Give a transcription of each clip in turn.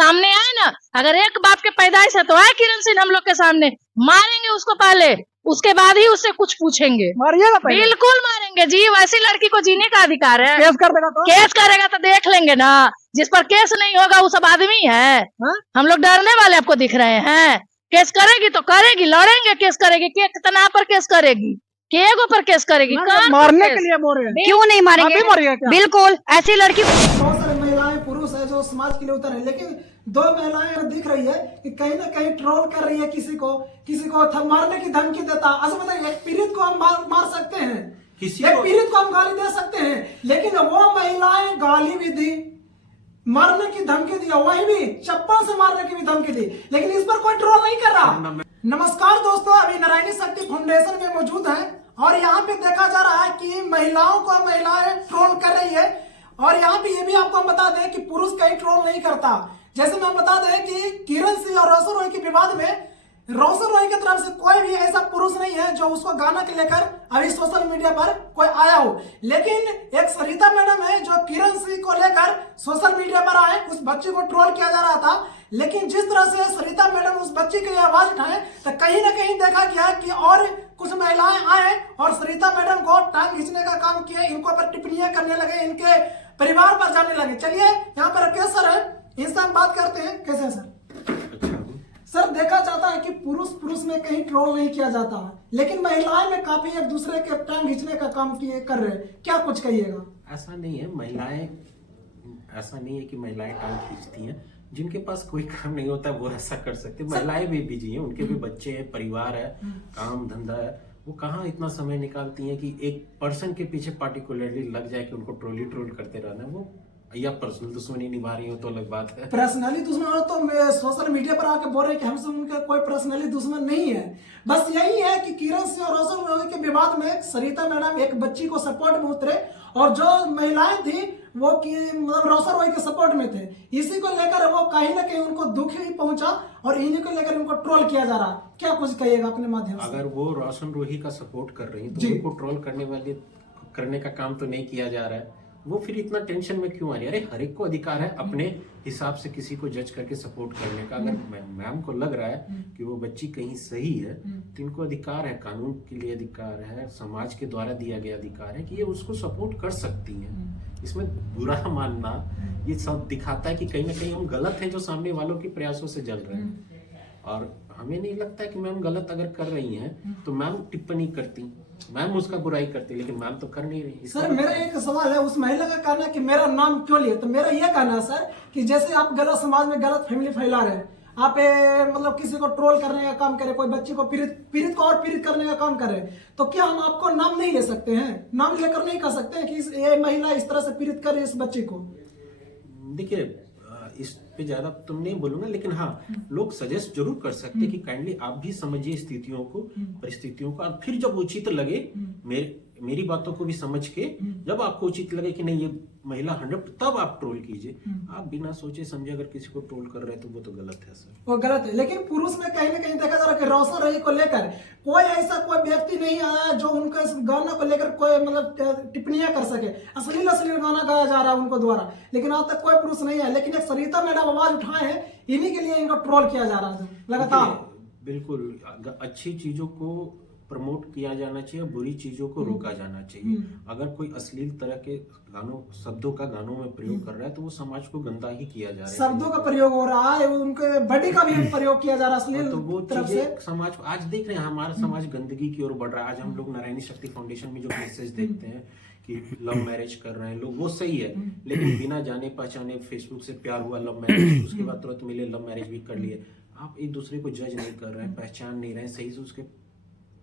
सामने आए ना, अगर एक बाप के पैदाइश है तो आए किरण सिंह हम लोग के सामने, मारेंगे उसको पहले, उसके बाद ही उससे कुछ पूछेंगे। मारिएगा पहले। बिल्कुल मारेंगे जी, वैसी लड़की को जीने का अधिकार है। केस कर देगा तो? केस करेगा तो देख लेंगे ना, जिस पर केस नहीं होगा वो सब आदमी है। हाँ? हम लोग डरने वाले आपको दिख रहे हैं? केस करेगी तो करेगी, लड़ेंगे, केस करेगी, कितना पर केस करेगी, केगो पर केस करेगी, कौन मारने केस? के लिए बोल रहे हैं। क्यों नहीं मारेंगे? आप भी मारिएगा क्या? बिल्कुल, ऐसी लड़की। बहुत सारे महिलाएं पुरुष है जो समाज के लिए उतर है, लेकिन दो महिलाएं दिख रही है कि कहीं ना कहीं ट्रोल कर रही है, किसी को मारने की धमकी देता। अच्छा बताइए, एक पीड़ित को हम मार सकते हैं, एक पीड़ित को हम गाली दे सकते हैं, लेकिन वो महिलाएं गाली भी दी, मारने की धमकी दिया, वही भी चप्पल से मारने की भी धमकी दी, लेकिन इस पर कोई ट्रोल नहीं कर रहा। नमस्कार दोस्तों, अभी नारायणी शक्ति फाउंडेशन में मौजूद है और यहाँ पे देखा जा रहा है कि महिलाओं को महिलाएं ट्रोल कर रही है। और यहाँ पे ये भी आपको हम बता दें कि पुरुष कहीं ट्रोल नहीं करता। जैसे मैं बता दें कि किरण सिंह और रोशन रॉय के विवाद में रोशन रॉय की तरफ से कोई भी ऐसा पुरुष नहीं है जो उसको गाना के लेकर अभी सोशल मीडिया पर कोई आया हो, लेकिन एक सरिता मैडम है जो किरण सिंह को लेकर सोशल मीडिया पर आए, उस बच्चे को ट्रोल किया जा रहा था। लेकिन जिस तरह से सरिता मैडम उस बच्चे की आवाज उठाए तो कहीं ना कहीं देखा गया कि और कुछ महिलाएं आए और सरिता मैडम को टांग खींचने का काम किया, इनको पर टिप्पणियां करने लगे, इनके परिवार पर जाने लगे। चलिए यहाँ पर राकेश सर है, इनसे हम बात करते हैं। कैसे हैं सर? सर, देखा जाता है कि पुरुष में कहीं ट्रोल नहीं किया जाता है, लेकिन महिलाएं में काफी एक दूसरे के टांग खींचने का काम कर रहे हैं, क्या कुछ कहिएगा? ऐसा नहीं है, ऐसा नहीं है कि महिलाएं टांग खींचती हैं। जिनके पास कोई काम नहीं होता वो ऐसा कर सकते। महिलाएं भी बिजी हैं, उनके भी बच्चे हैं, परिवार है, काम धंधा है, वो कहाँ इतना समय निकालती हैं कि एक पर्सन के पीछे पार्टिकुलरली लग जाए कि उनको ट्रोल करते रहना। वो या पर्सनल दुश्मनी निभा रही हो तो अलग बात है। पर्सनली दुश्मन हो तो मैं सोशल मीडिया पर आके बोल रहे कि हमसे उनका कोई पर्सनली दुश्मन नहीं है, बस यही है कि किरण सिंह और रोशन रॉय के विवाद में सरिता मैडम एक बच्ची को सपोर्ट में उतरे और जो महिलाएं थी वो मतलब रोशन रॉय के सपोर्ट में थे। इसी को लेकर वो कहीं ना कहीं उनको दुख ही पहुंचा और इन्हीं को लेकर उनको ट्रोल किया जा रहा। क्या कुछ कहिएगा अपने माध्यम से? अगर वो रोशन रोही का सपोर्ट कर रही है तो उनको ट्रोल करने का काम तो नहीं किया जा रहा है। वो फिर इतना टेंशन में क्यों आ रही है? अरे हर एक को अधिकार है अपने हिसाब से किसी को जज करके सपोर्ट करने का। अगर मैम को लग रहा है कि वो बच्ची कहीं सही है तो इनको अधिकार है, कानून के लिए अधिकार है, समाज के द्वारा दिया गया अधिकार है कि ये उसको सपोर्ट कर सकती हैं। इसमें बुरा मानना ये सब दिखाता है कि कहीं ना कहीं हम गलत हैं जो सामने वालों के प्रयासों से जल रहे हैं। और हमें नहीं लगता है कि मैम गलत अगर कर रही हैं तो मैम टिप्पणी करती, मैम उसका बुराई करती, लेकिन मैम तो कर नहीं रही। सर, मेरा एक सवाल है, उस महिला का कहना है कि मेरा नाम क्यों लिया, तो मेरा यह कहना है सर कि जैसे आप गलत समाज में गलत फैमिली फैला रहे हैं, आप मतलब किसी को ट्रोल करने का काम करे, कोई बच्ची को पीड़ित को और पीड़ित करने का काम करे, तो क्या हम आपको नाम नहीं ले सकते हैं? नाम लेकर नहीं कह सकते हैं कि ये महिला इस तरह से पीड़ित करे इस बच्ची को? देखिए, इस पे ज्यादा तुम नहीं बोलूंगा, लेकिन हाँ लोग सजेस्ट जरूर कर सकते हैं कि काइंडली आप भी समझिए स्थितियों को, परिस्थितियों को, और फिर जब उचित लगे मेरी बातों को भी समझ के जब आपको उचित लगे कि नहीं ये महिला 100, तब आप ट्रोल कीजिए। आप बिना सोचे समझे अगर किसी को ट्रोल कर रहे हैं तो वो तो गलत है सर, वो गलत है। लेकिन पुरुष में कहीं ना कहीं देखा जा रहा है कि रोशन रॉय को लेकर कोई ऐसा कोई व्यक्ति नहीं आया जो उनका इस गाना को लेकर कोई मतलब टिप्पणियां कर सके। अश्लील गाना गाया जा रहा है उनको द्वारा, लेकिन आज तक कोई पुरुष नहीं है। लेकिन एक सरिता मैडम आवाज उठाए हैं, इन्हीं के लिए इनको ट्रोल किया जा रहा था लगातार। बिल्कुल अच्छी चीजों को प्रमोट किया जाना चाहिए, बुरी चीजों को रोका जाना चाहिए। अगर कोई अश्लील तरह के शब्दों का गानों में प्रयोग कर रहा है तो वो समाज को गंदा ही किया जा रहा है। शब्दों का प्रयोग हो रहा है, उनके बॉडी का भी प्रयोग किया जा रहा है अश्लील तो वो तरफ से। समाज को आज देख रहे हैं, हमारा समाज गंदगी की ओर बढ़ रहा है। आज हम लोग नारायणी शक्ति फाउंडेशन में जो मैसेज देखते हैं कि लव मैरिज कर रहे हैं लोग, वो सही है, लेकिन बिना जाने पहचाने फेसबुक से प्यार हुआ, लव मैरिज, उसके बाद तुरंत मिले, लव मैरिज भी कर लिए। आप एक दूसरे को जज नहीं कर रहे हैं, पहचान नहीं रहे हैं, सही से उसके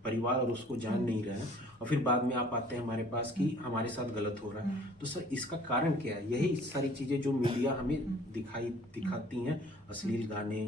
परिवार और उसको जान नहीं रहे हैं, और फिर बाद में आप आते हैं हमारे पास कि हमारे साथ गलत हो रहा है। तो सर इसका कारण क्या है? यही सारी चीजें जो मीडिया हमें दिखाती हैं, अश्लील गाने,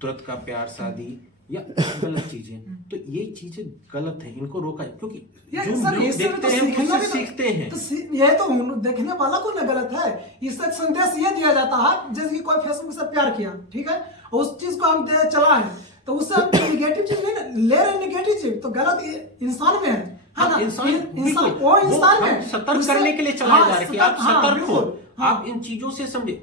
तुरंत का प्यार, शादी या गलत चीजें, तो ये चीजें गलत है, इनको रोका है। क्योंकि जो लोग देखते हैं उससे सीखते हैं। तो यह तो देखने वाला को ना गलत है। इससे संदेश ये दिया जाता है जैसे कि कोई फेसबुक से प्यार किया, ठीक है, उस चीज को हम चला है तो उससे हम नेगेटिव चीज नहीं ले रहे, नेगेटिव चीज तो गलत इंसान में है ना? इंसान में सतर्क करने के लिए चलाया जा रहा है कि आप सतर्क हो, आप इन चीजों से समझे।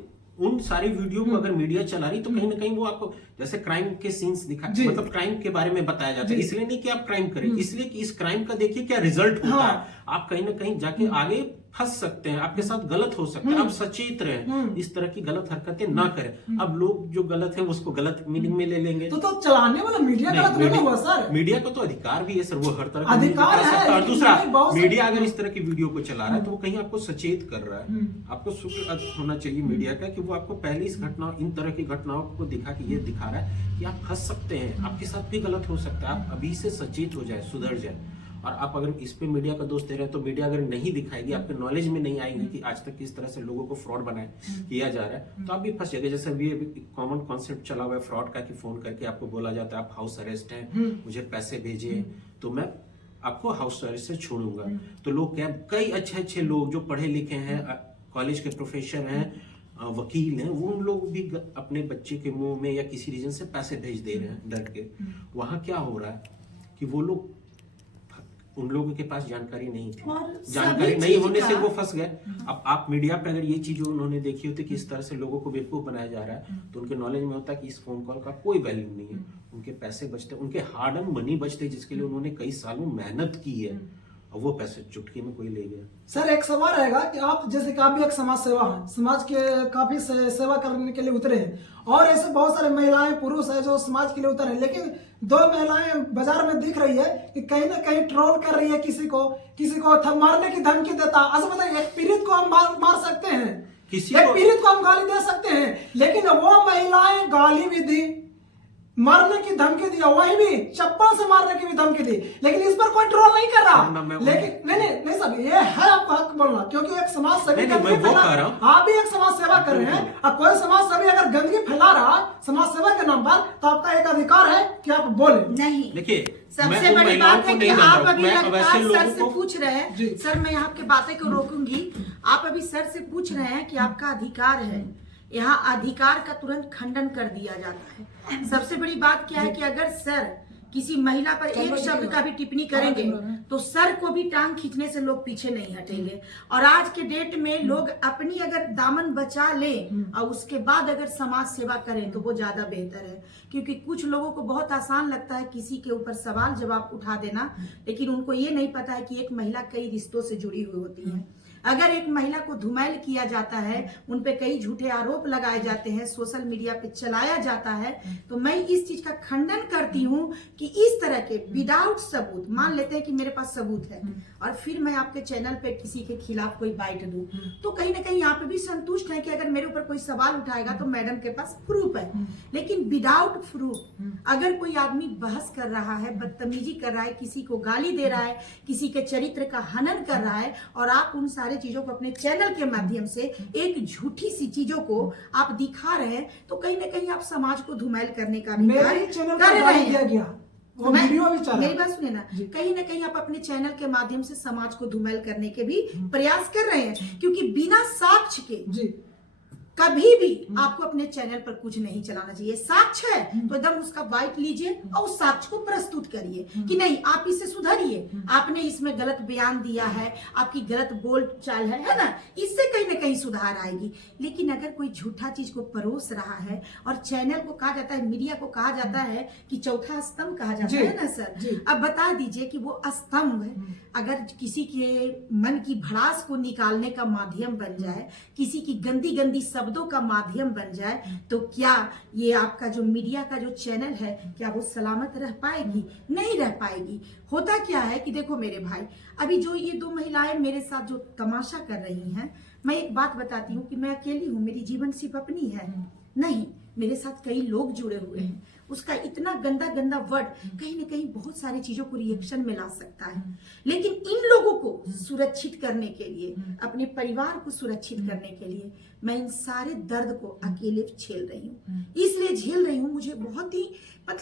उन सारी वीडियो को अगर मीडिया चला रही तो कहीं ना कहीं वो आपको जैसे क्राइम के सीन्स दिखा मतलब क्राइम के बारे में बताया जाता है, इसलिए नहीं कि आप क्राइम करें, इसलिए कि इस क्राइम का देखिए क्या रिजल्ट होता है। आप कहीं ना कहीं जाके आगे फंस सकते हैं, आपके साथ गलत हो सकता है, आप सचेत रहें, इस तरह की गलत हरकतें ना करें। अब लोग जो गलत है उसको गलत मीनिंग में ले लेंगे। तो चलाने वाला मीडिया गलत नहीं हुआ सर। मीडिया का तो अधिकार भी है सर, वो हर तरह का अधिकार है। और दूसरा मीडिया अगर इस तरह की वीडियो को चला रहा है तो वो कहीं आपको सचेत कर रहा है। आपको शुक्र होना चाहिए मीडिया का कि वो आपको पहले इस घटना इन तरह की घटनाओं को दिखा के ये दिखा रहा है कि आप फंस सकते हैं, आपके साथ भी गलत हो सकता है, आप अभी से सचेत हो जाए, सुधर जाए। और आप अगर इस पे मीडिया का दोष दे रहे हैं तो मीडिया अगर नहीं दिखाएगी, आपके नॉलेज में नहीं आएगी कि आज तक किस तरह से लोगों को फ्रॉड बनाए किया जा रहा है, तो आप भी फंस जाएंगे। जैसे अभी कॉमन कॉन्सेप्ट चला हुआ है फ्रॉड का कि फोन करके आपको बोला जाता है आप हाउस अरेस्ट हैं, मुझे पैसे भेजिए तो मैं आपको हाउस अरेस्ट से छोड़ूंगा। तो लोग क्या, कई अच्छे लोग जो पढ़े लिखे हैं, कॉलेज के प्रोफेसर हैं, वकील हैं, वो उन लोग भी अपने बच्चे के मुंह में या किसी रीजन से पैसे भेज दे रहे हैं डर के। वहां क्या हो रहा है कि वो लोग, उन लोगों के पास जानकारी नहीं थी, जानकारी नहीं होने से वो फंस गए। अब आप मीडिया पे अगर ये चीज उन्होंने देखी होती कि इस तरह से लोगों को बेवकूफ बनाया जा रहा है, तो उनके नॉलेज में होता कि इस फोन कॉल का कोई वैल्यू नहीं है, उनके पैसे बचते, उनके हार्ड अर्न मनी बचते जिसके लिए उन्होंने कई सालों मेहनत की है, और वो पैसे चुटकी में कोई ले गया। सर एक सवाल रहेगा कि आप जैसे कि आप भी एक समाज सेवा है, समाज के काफी सेवा करने के लिए उतरे हैं, और ऐसे बहुत सारे महिलाएं पुरुष है जो समाज के लिए उतरे हैं, लेकिन दो महिलाएं बाजार में दिख रही है कि कहीं ना कहीं ट्रोल कर रही है, किसी को मारने की धमकी देता। अच्छा बताइए, एक पीड़ित को हम मार सकते हैं, एक पीड़ित को हम गाली दे सकते हैं, लेकिन वो महिलाएं गाली भी दी, मारने की धमकी दिया, वही भी चप्पल से मारने की भी धमकी दी, लेकिन इस पर कोई ट्रोल नहीं कर रहा। लेकिन नहीं सब ये है आपको हक बोलना, क्योंकि एक समाज सेवी आप भी एक समाज सेवा कर रहे हैं, और कोई समाज सेवी अगर गंदगी फैला रहा समाज सेवा के नाम पर, तो आपका एक अधिकार है कि आप बोले। नहीं, देखिए सबसे बड़ी बात है कि आप अभी लगातार सर से पूछ रहे हैं, सर मैं आपकी बातें को रोकूंगी, आप अभी सर से पूछ रहे हैं कि आपका अधिकार है, यहाँ अधिकार का तुरंत खंडन कर दिया जाता है। सबसे बड़ी बात क्या है कि अगर सर किसी महिला पर एक शब्द का भी टिप्पणी करेंगे तो सर को भी टांग खींचने से लोग पीछे नहीं हटेंगे। और आज के डेट में लोग अपनी अगर दामन बचा लें और उसके बाद अगर समाज सेवा करें तो वो ज्यादा बेहतर है, क्योंकि कुछ लोगों को बहुत आसान लगता है किसी के ऊपर सवाल जवाब उठा देना, लेकिन उनको ये नहीं पता है कि एक महिला कई रिश्तों से जुड़ी हुई होती है। अगर एक महिला को धुमैल किया जाता है, उन पे कई झूठे आरोप लगाए जाते हैं, सोशल मीडिया पे चलाया जाता है, तो मैं इस चीज का खंडन करती हूँ कि इस तरह के विदाउट सबूत, मान लेते हैं कि मेरे पास सबूत है और फिर मैं आपके चैनल पे किसी के खिलाफ कोई बाइट दूं, तो कहीं ना कहीं आप भी संतुष्ट है कि अगर मेरे ऊपर कोई सवाल उठाएगा तो मैडम के पास प्रूफ है। लेकिन विदाउट प्रूफ अगर कोई आदमी बहस कर रहा है, बदतमीजी कर रहा है, किसी को गाली दे रहा है, किसी के चरित्र का हनन कर रहा है, और आप उन सारे चीजों को अपने चैनल के माध्यम से एक झूठी सी चीजों को आप दिखा रहे हैं, तो कहीं ना कहीं आप समाज को धुमैल करने का भी कर रहे हैं। मेरी बात सुने ना, कहीं ना कहीं आप अपने चैनल के माध्यम से समाज को धुमैल करने के भी प्रयास कर रहे हैं, क्योंकि बिना साक्ष्य के कभी भी आपको अपने चैनल पर कुछ नहीं चलाना चाहिए। साक्ष्य है तो एकदम उसका बाइट लीजिए और उस साक्ष्य को प्रस्तुत करिए कि नहीं आप इससे सुधरिए, आपने इसमें गलत बयान दिया है, आपकी गलत बोल चाल है ना, इससे कहीं ना कहीं सुधार आएगी। लेकिन अगर कोई झूठा चीज को परोस रहा है, और चैनल को कहा जाता है, मीडिया को कहा जाता है कि चौथा स्तंभ कहा जाता है ना सर, अब बता दीजिए कि वो स्तंभ अगर किसी के मन की भड़ास को निकालने का माध्यम बन जाए, किसी की गंदी गंदी शब्दों का माध्यम बन जाए, तो क्या ये आपका जो मीडिया का जो चैनल है, क्या वो सलामत रह पाएगी? नहीं रह पाएगी। होता क्या है कि देखो मेरे भाई, अभी जो ये दो महिलाएं मेरे साथ जो तमाशा कर रही हैं, मैं एक बात बताती हूँ कि मैं अकेली हूँ, मेरी जीवन सिर्फ अपनी है नहीं, मेरे साथ कई लोग जुड़े हुए हैं। उसका इतना गंदा गंदा वर्ड कहीं ना कहीं बहुत सारी चीजों को रिएक्शन में ला सकता है, लेकिन इन लोगों को सुरक्षित करने के लिए, अपने परिवार को सुरक्षित करने के लिए मैं इन सारे दर्द को अकेले झेल रही हूँ। इसलिए झेल रही हूँ, मुझे बहुत ही मतलब